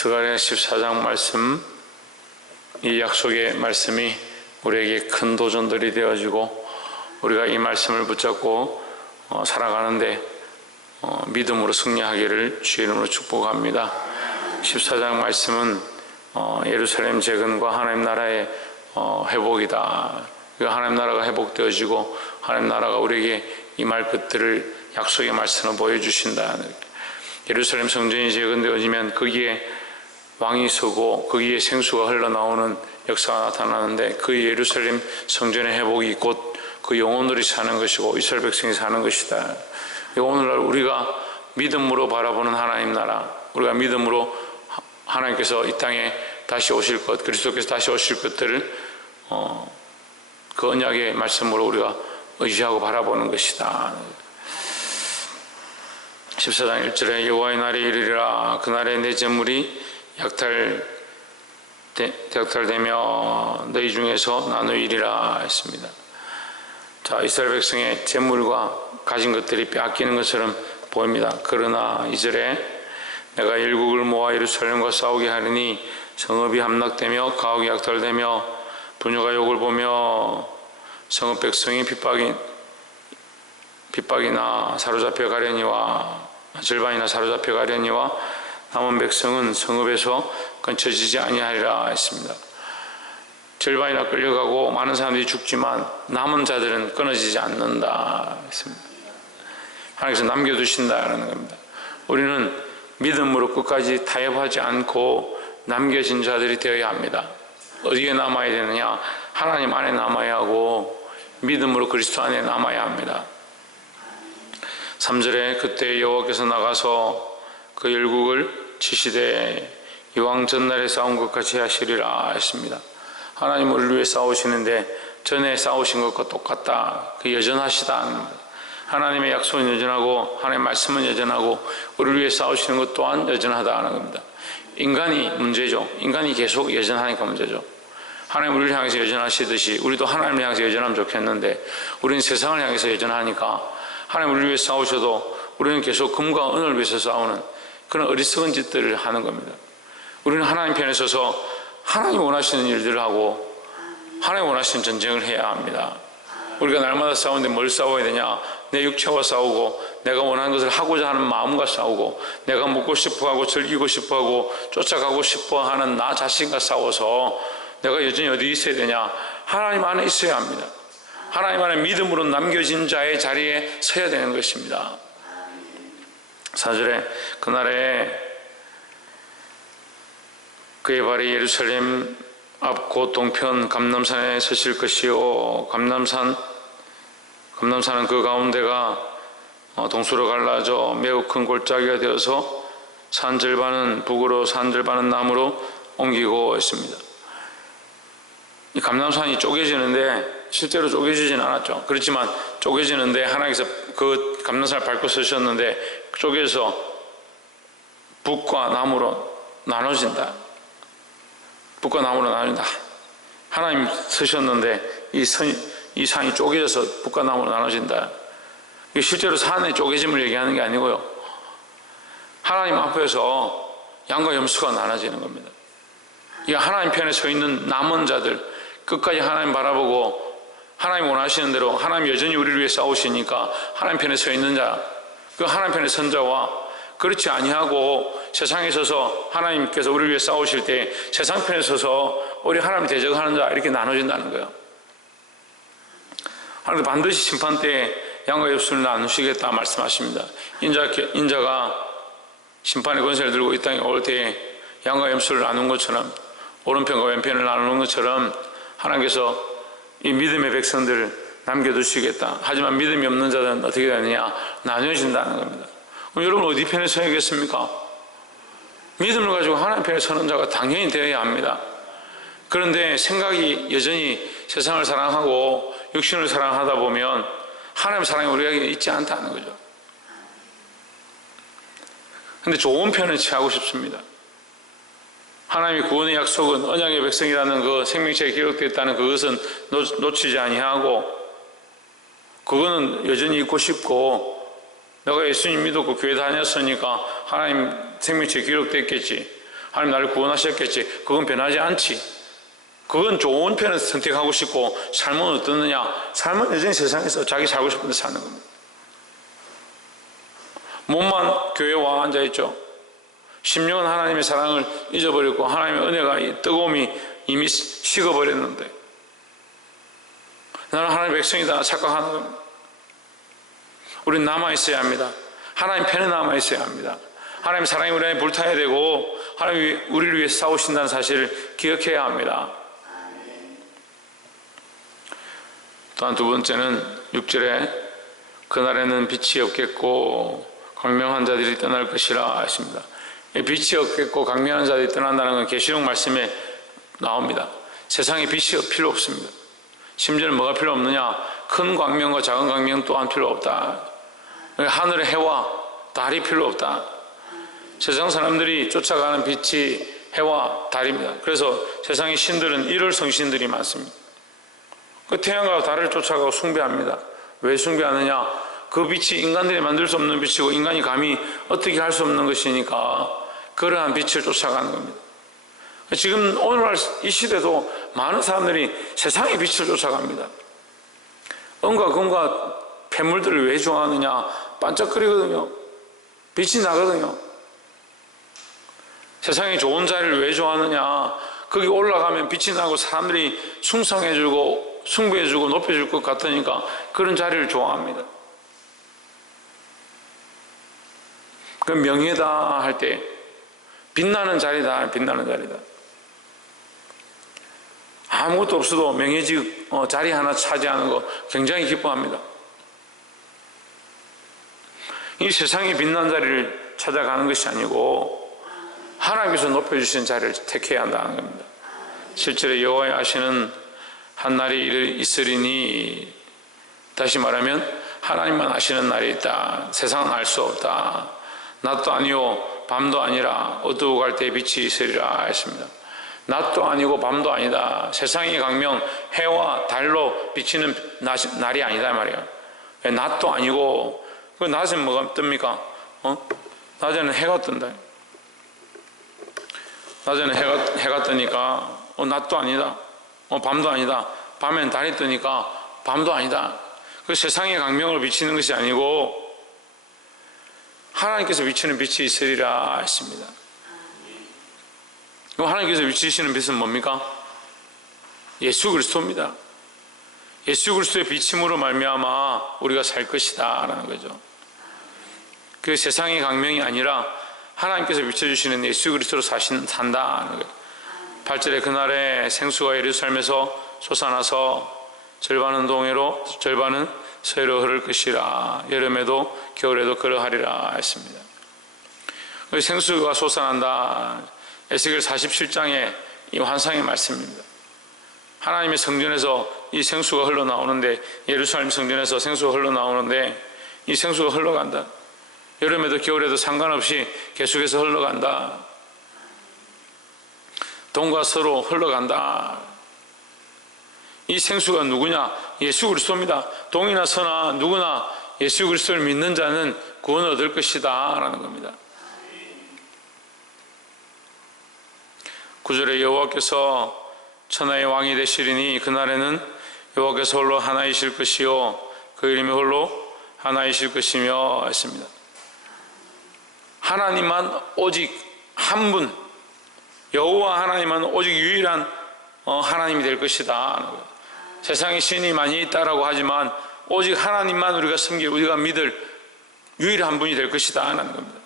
스가랴 14장 말씀, 이 약속의 말씀이 우리에게 큰 도전들이 되어지고 우리가 이 말씀을 붙잡고 살아가는데 믿음으로 승리하기를 주의 이름으로 축복합니다. 14장 말씀은 예루살렘 재건과 하나님 나라의 회복이다. 하나님 나라가 회복되어지고 하나님 나라가 우리에게 임할 것들을 약속의 말씀으로 보여주신다. 예루살렘 성전이 재건되어지면 거기에 왕이 서고 거기에 생수가 흘러나오는 역사가 나타나는데 그 예루살렘 성전의 회복이 곧 그 영혼들이 사는 것이고 이스라엘 백성이 사는 것이다. 오늘날 우리가 믿음으로 바라보는 하나님 나라, 우리가 믿음으로 하나님께서 이 땅에 다시 오실 것, 그리스도께서 다시 오실 것들을 그 언약의 말씀으로 우리가 의지하고 바라보는 것이다. 14장 1절에 여호와의 날이 이르리라. 그날에 내 재물이 약탈되며 너희 중에서 나누이리라 했습니다. 자, 이스라엘 백성의 재물과 가진 것들이 빼앗기는 것처럼 보입니다. 그러나 2절에 내가 일국을 모아 예루살렘과 싸우게 하리니 성읍이 함락되며 가옥이 약탈되며 부녀가 욕을 보며 성읍 백성이 핍박이나 사로잡혀 가려니와 절반이나 사로잡혀 가려니와 남은 백성은 성읍에서 건쳐지지 아니하리라 했습니다. 절반이나 끌려가고 많은 사람들이 죽지만 남은 자들은 끊어지지 않는다 했습니다. 하나님께서 남겨두신다라는 겁니다. 우리는 믿음으로 끝까지 타협하지 않고 남겨진 자들이 되어야 합니다. 어디에 남아야 되느냐? 하나님 안에 남아야 하고 믿음으로 그리스도 안에 남아야 합니다. 3절에 그때 여호와께서 나가서 그 열국을 치시되 이왕 전날에 싸운 것 같이 하시리라 했습니다. 하나님 우리를 위해 싸우시는데 전에 싸우신 것과 똑같다. 그 여전하시다. 하나님의 약속은 여전하고 하나님의 말씀은 여전하고 우리를 위해 싸우시는 것 또한 여전하다는 겁니다. 인간이 문제죠. 인간이 계속 여전하니까 문제죠. 하나님 우리를 향해서 여전하시듯이 우리도 하나님을 향해서 여전하면 좋겠는데 우리는 세상을 향해서 여전하니까 하나님 우리를 위해 싸우셔도 우리는 계속 금과 은을 위해서 싸우는 그런 어리석은 짓들을 하는 겁니다. 우리는 하나님 편에 서서 하나님 원하시는 일들을 하고 하나님 원하시는 전쟁을 해야 합니다. 우리가 날마다 싸우는데 뭘 싸워야 되냐? 내 육체와 싸우고 내가 원하는 것을 하고자 하는 마음과 싸우고 내가 먹고 싶어하고 즐기고 싶어하고 쫓아가고 싶어하는 나 자신과 싸워서 내가 여전히 어디 있어야 되냐? 하나님 안에 있어야 합니다. 하나님 안에 믿음으로 남겨진 자의 자리에 서야 되는 것입니다. 4절에 그날에 그의 발이 예루살렘 앞 곧 동편 감람산에 서실 것이요 감람산은 그 가운데가 동수로 갈라져 매우 큰 골짜기가 되어서 산 절반은 북으로 산 절반은 남으로 옮기고 있습니다. 이 감람산이 쪼개지는데 실제로 쪼개지진 않았죠. 그렇지만 쪼개지는데 하나님께서 그 감람산을 밟고 서셨는데 쪼개서 북과 남으로 나눠진다. 북과 남으로 나눠진다. 하나님 서셨는데 이 산이 쪼개져서 북과 남으로 나눠진다. 이게 실제로 산의 쪼개짐을 얘기하는 게 아니고요. 하나님 앞에서 양과 염소가 나눠지는 겁니다. 이 하나님 편에 서 있는 남은 자들, 끝까지 하나님 바라보고 하나님 원하시는 대로 하나님 여전히 우리를 위해 싸우시니까 하나님 편에 서 있는 자, 그 하나님 편에 선 자와 그렇지 아니하고 세상에 서서 하나님께서 우리를 위해 싸우실 때 세상 편에 서서 우리 하나님 대적하는 자 이렇게 나눠진다는 거예요. 하나님 반드시 심판 때 양과 염소를 나누시겠다 말씀하십니다. 인자가 심판의 권세를 들고 이 땅에 올 때에 양과 염소를 나눈 것처럼 오른편과 왼편을 나누는 것처럼 하나님께서 이 믿음의 백성들을 남겨두시겠다. 하지만 믿음이 없는 자들은 어떻게 되느냐? 나뉘어진다는 겁니다. 그럼 여러분 어디 편에 서야겠습니까? 믿음을 가지고 하나님 편에 서는 자가 당연히 되어야 합니다. 그런데 생각이 여전히 세상을 사랑하고 육신을 사랑하다 보면 하나님 사랑이 우리에게 있지 않다는 거죠. 그런데 좋은 편을 취하고 싶습니다. 하나님의 구원의 약속은 언약의 백성이라는 그 생명체에 기록되었다는 그것은 놓치지 아니하고 그거는 여전히 있고 싶고 내가 예수님 믿었고 교회 다녔으니까 하나님 생명체에 기록됐겠지. 하나님 나를 구원하셨겠지. 그건 변하지 않지. 그건 좋은 편을 선택하고 싶고, 삶은 어떻느냐? 삶은 여전히 세상에서 자기 살고 싶은 데 사는 겁니다. 몸만 교회에 와 앉아있죠. 심령은 하나님의 사랑을 잊어버렸고 하나님의 은혜가, 이 뜨거움이 이미 식어버렸는데 나는 하나님의 백성이다 착각하는 겁니다. 우리는 남아있어야 합니다. 하나님 편에 남아있어야 합니다. 하나님 사랑이 우리 안에 불타야 되고 하나님이 우리를 위해 싸우신다는 사실을 기억해야 합니다. 또한 두 번째는 6절에 그날에는 빛이 없겠고 광명한 자들이 떠날 것이라 했습니다. 빛이 없겠고 광명한 자들이 떠난다는 건 계시록 말씀에 나옵니다. 세상에 빛이 필요 없습니다. 심지어는 뭐가 필요 없느냐? 큰 광명과 작은 광명 또한 필요 없다. 하늘의 해와 달이 필요 없다. 세상 사람들이 쫓아가는 빛이 해와 달입니다. 그래서 세상의 신들은 일월 성신들이 많습니다. 그 태양과 달을 쫓아가고 숭배합니다. 왜 숭배하느냐? 그 빛이 인간들이 만들 수 없는 빛이고 인간이 감히 어떻게 할 수 없는 것이니까 그러한 빛을 쫓아가는 겁니다. 지금 오늘날 이 시대도 많은 사람들이 세상의 빛을 쫓아갑니다. 은과 금과 폐물들을 왜 좋아하느냐? 반짝거리거든요. 빛이 나거든요. 세상의 좋은 자리를 왜 좋아하느냐? 거기 올라가면 빛이 나고 사람들이 숭상해주고 숭배해주고 높여줄 것 같으니까 그런 자리를 좋아합니다. 그 명예다 할 때 빛나는 자리다, 빛나는 자리다. 아무것도 없어도 명예직 자리 하나 차지하는 거 굉장히 기뻐합니다. 이 세상에 빛난 자리를 찾아가는 것이 아니고 하나님께서 높여주신 자리를 택해야 한다는 겁니다. 실제로 여호와의 아시는 한 날이 있으리니, 다시 말하면 하나님만 아시는 날이 있다. 세상은 알 수 없다. 낮도 아니요 밤도 아니라 어두워갈 때 빛이 있으리라 했습니다. 낮도 아니고 밤도 아니다. 세상의 광명 해와 달로 비치는 날이 아니다 말이에요. 낮도 아니고, 그 낮은 뭐가 뜹니까? 낮에는 해가 뜬다. 낮에는 해가 뜨니까 낮도 아니다. 밤도 아니다. 밤에는 달이 뜨니까 밤도 아니다. 그 세상의 광명을 비치는 것이 아니고 하나님께서 비치는 빛이 있으리라 했습니다. 하나님께서 비치시는 빛은 뭡니까? 예수 그리스도입니다. 예수 그리스도의 비침으로 말미암아 우리가 살 것이다 라는 거죠. 그 세상의 광명이 아니라 하나님께서 비춰주시는 예수 그리스도로 산다 하는 거예요. 8절에 그날에 생수가 예루살렘에서 솟아나서 절반은 동해로 절반은 서해로 흐를 것이라. 여름에도 겨울에도 그러하리라 했습니다. 생수가 솟아난다. 에스겔 47장의 이 환상의 말씀입니다. 하나님의 성전에서 이 생수가 흘러나오는데, 예루살렘 성전에서 생수가 흘러나오는데 이 생수가 흘러간다. 여름에도 겨울에도 상관없이 계속해서 흘러간다. 동과 서로 흘러간다. 이 생수가 누구냐? 예수 그리스도입니다. 동이나 서나 누구나 예수 그리스도를 믿는 자는 구원을 얻을 것이다 라는 겁니다. 9절에 여호와께서 천하의 왕이 되시리니 그날에는 여호와께서 홀로 하나이실 것이요 그 이름이 홀로 하나이실 것이며 했습니다. 하나님만 오직 한 분, 여호와 하나님만 오직 유일한 하나님이 될 것이다. 세상에 신이 많이 있다라고 하지만 오직 하나님만 우리가 섬길, 우리가 믿을 유일한 분이 될 것이다 라는 겁니다.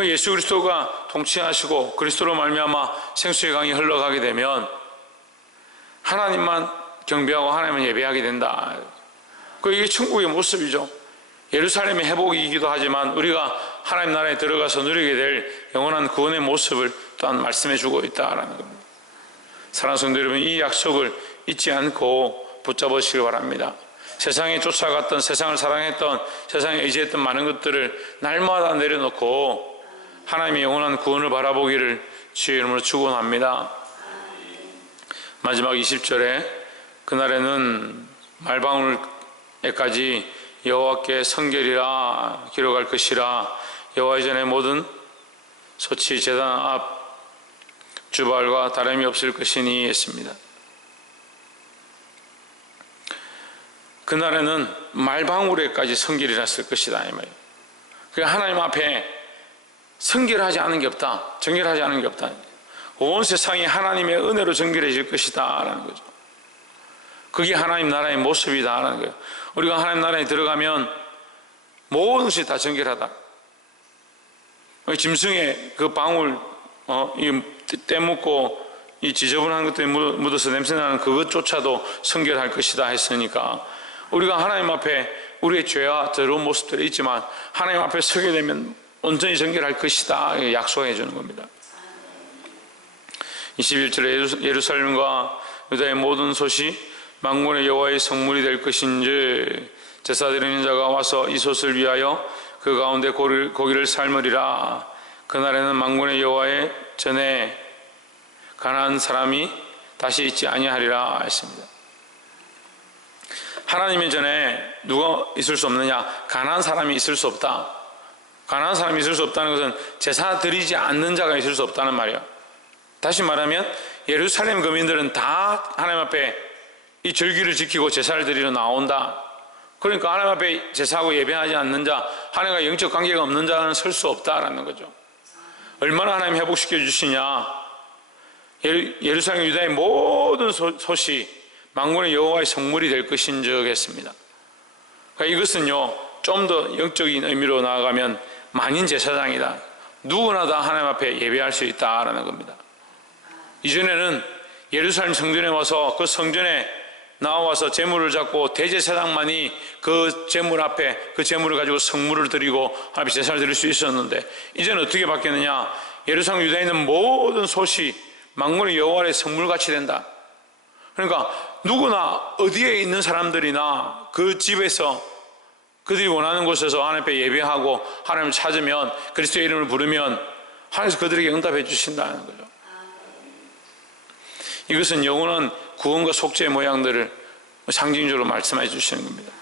예수 그리스도가 통치하시고 그리스도로 말미암아 생수의 강이 흘러가게 되면 하나님만 경배하고 하나님만 예배하게 된다. 이게 천국의 모습이죠. 예루살렘의 회복이기도 하지만 우리가 하나님 나라에 들어가서 누리게 될 영원한 구원의 모습을 또한 말씀해 주고 있다라는 겁니다. 사랑하는 성도 여러분, 이 약속을 잊지 않고 붙잡으시기 바랍니다. 세상에 쫓아갔던, 세상을 사랑했던, 세상에 의지했던 많은 것들을 날마다 내려놓고 하나님의 영원한 구원을 바라보기를 주의 이름으로 축원합니다. 마지막 20절에 그날에는 말방울에까지 여호와께 성결이라 기록할 것이라. 여호와 이전의 모든 소치 제단 앞 주발과 다름이 없을 것이니 했습니다. 그날에는 말방울에까지 성결이 났을 것이다 이 말이에요. 그러니까 하나님 앞에 성결하지 않은 게 없다, 정결하지 않은 게 없다. 온 세상이 하나님의 은혜로 정결해질 것이다 라는 거죠. 그게 하나님 나라의 모습이다 라는 거예요. 우리가 하나님 나라에 들어가면 모든 것이 다 정결하다. 짐승의 그 방울 떼묻고 이 지저분한 것들이 묻어서 냄새나는 그것조차도 성결할 것이다 했으니까, 우리가 하나님 앞에 우리의 죄와 더러운 모습들이 있지만 하나님 앞에 서게 되면 온전히 정결할 것이다 약속해 주는 겁니다. 21절에 예루살렘과 유다의 모든 솥이 만군의 여호와의 성물이 될 것인즉 제사 드리는 자가 와서 이 솥을 위하여 그 가운데 고기를 삶으리라. 그날에는 만군의 여호와의 전에 가난한 사람이 다시 있지 아니하리라 했습니다. 하나님의 전에 누가 있을 수 없느냐? 가난한 사람이 있을 수 없다. 가난한 사람이 있을 수 없다는 것은 제사 드리지 않는 자가 있을 수 없다는 말이에요. 다시 말하면 예루살렘 거민들은 다 하나님 앞에 이 절기를 지키고 제사를 드리러 나온다. 그러니까 하나님 앞에 제사하고 예배하지 않는 자, 하나님과 영적 관계가 없는 자는 설 수 없다라는 거죠. 얼마나 하나님 회복시켜 주시냐. 예루살렘 유다의 모든 솥이 만군의 여호와의 성물이 될 것인즉 했습니다. 그러니까 이것은요, 좀 더 영적인 의미로 나아가면 만인 제사장이다. 누구나 다 하나님 앞에 예배할 수 있다라는 겁니다. 이전에는 예루살렘 성전에 와서 그 성전에 나와서 제물을 잡고 대제사장만이 그 제물 앞에 그 제물을 가지고 성물을 드리고 하나님 제사를 드릴 수 있었는데, 이제는 어떻게 바뀌었느냐? 예루살렘 유다에 있는 모든 솥이 만군의 여호와의 성물같이 된다. 그러니까 누구나 어디에 있는 사람들이나 그 집에서 그들이 원하는 곳에서 하나님 앞에 예배하고 하나님을 찾으면, 그리스도의 이름을 부르면 하나님께서 그들에게 응답해 주신다는 거죠. 이것은 영원한 구원과 속죄의 모양들을 상징적으로 말씀해 주시는 겁니다.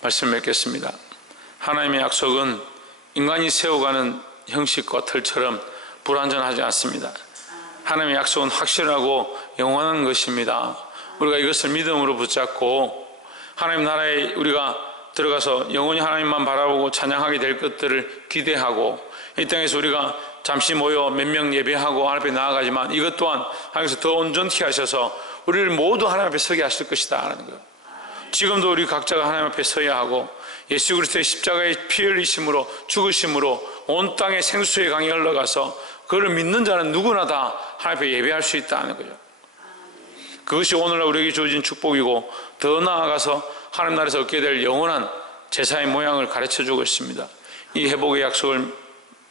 말씀 맺겠습니다. 하나님의 약속은 인간이 세워가는 형식과 틀처럼 불완전하지 않습니다. 하나님의 약속은 확실하고 영원한 것입니다. 우리가 이것을 믿음으로 붙잡고 하나님 나라에 우리가 들어가서 영원히 하나님만 바라보고 찬양하게 될 것들을 기대하고, 이 땅에서 우리가 잠시 모여 몇 명 예배하고 하나님 앞에 나아가지만 이것 또한 하나님께서 더 온전히 하셔서 우리를 모두 하나님 앞에 서게 하실 것이다 하는 거예요. 지금도 우리 각자가 하나님 앞에 서야 하고, 예수 그리스도의 십자가의 피 흘리심으로 죽으심으로 온 땅에 생수의 강이 흘러가서 그를 믿는 자는 누구나 다 하나님 앞에 예배할 수 있다는 거죠. 그것이 오늘날 우리에게 주어진 축복이고, 더 나아가서 하나님 나라에서 얻게 될 영원한 제사의 모양을 가르쳐주고 있습니다. 이 회복의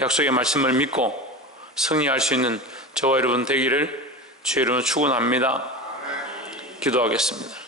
약속의 말씀을 믿고 승리할 수 있는 저와 여러분 되기를 주의 이름으로 축원합니다. 기도하겠습니다.